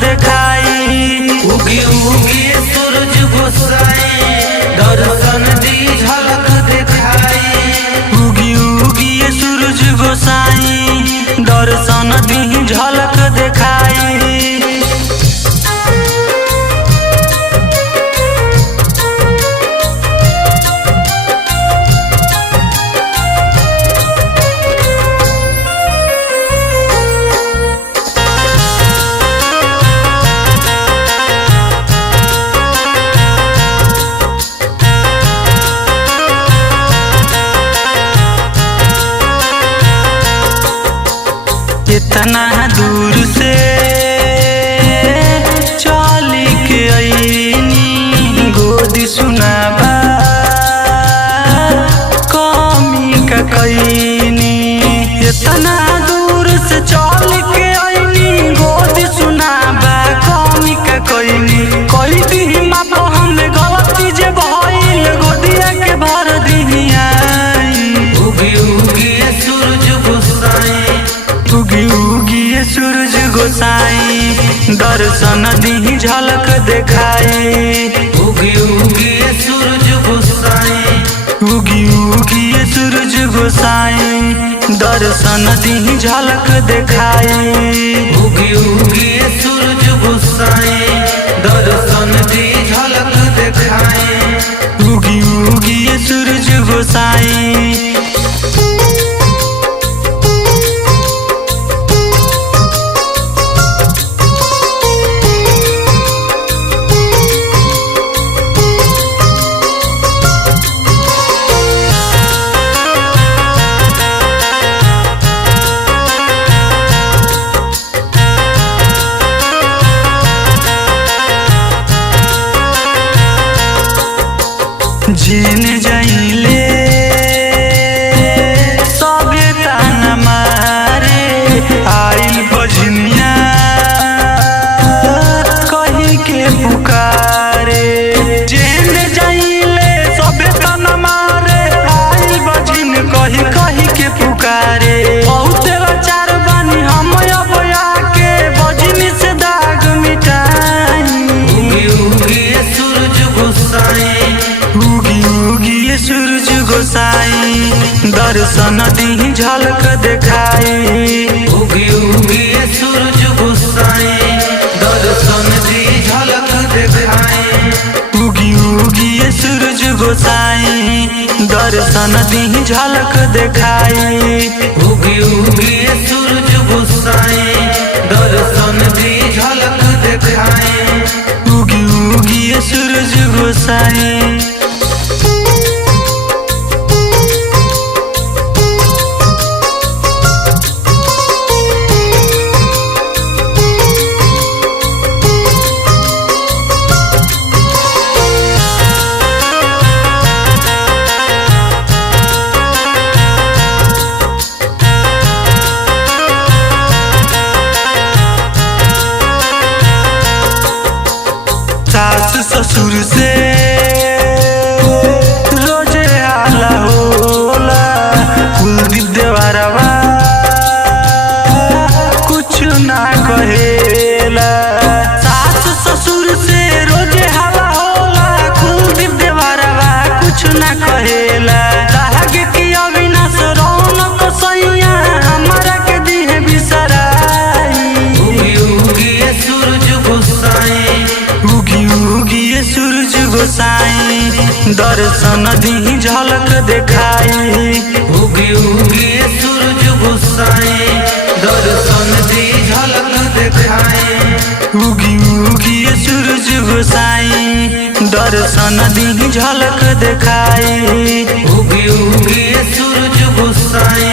दिखाई। उगी उगी सूरज गोसाई दर्शन दी झलक दिखाई। उगी उगी सूरज गोसाई दर्शन दी झलक दिखाई। इतना दूर से चल के आईनी गोदी सुनाबा कमी का कईनी। इतना दूर से चल के आईनी गोदी सुनाबा कमी का कईनी। कोई दी माप हमें गलती जे भइल गोदिया के भर दिहिया। उगी उगी सूरज गोसाई उगी उगी सूरज गोसाई दर्शन दी झलक दिखाई। उगी उगी सूरज गोसाई उगी उगी सूरज गोसाई दर्शन दी झलक दिखाई। उगी उगी सूरज गोसाई दर्शन दी झलक दिखाई। उगी उगी सूरज गोसाई। जिन जाइले सबे ताना मारे आइल बजनिया कहीं के पुकारे। जिन जाइले सबे ताना मारे आइल बजन कहीं कहीं के पुकारे। बहुत लाचार बानी हम अब आके बजनी से दाग मिटाई। उगी उगी सूरज गोसाई उगी उगी सूरज गोसाई दर्शन दी झलक दिखाई। उगी उगी सूरज गोसाई दर्शन दी झलक दिखाई। उगी उगी सूरज गोसाई दर्शन दी झलक दिखाई। उगी उगी सूरज गोसाई दर्शन दी झलक दिखाई। उगी उगी सूरज गोसाई। सास ससुर से रोजे आला होला कुलदीप देवरवा कुछ ना कहेला। सास ससुर से रोजे हाला होला कुलदीप देवरवा कुछ ना कहेला। लागे कि अविनाश रौनक सैया हमारा के दिहे बिसराई। उगी उगी सूरज गोसाई उगी उगी सूरज गोसाई दर्शन दी झलक दिखाई। उगी उगी सूरज गोसाई दर्शन दी झलक दिखाई। उगी उगी सूरज गोसाई दर्शन दी झलक दिखाई। उगी उगी सूरज गोसाई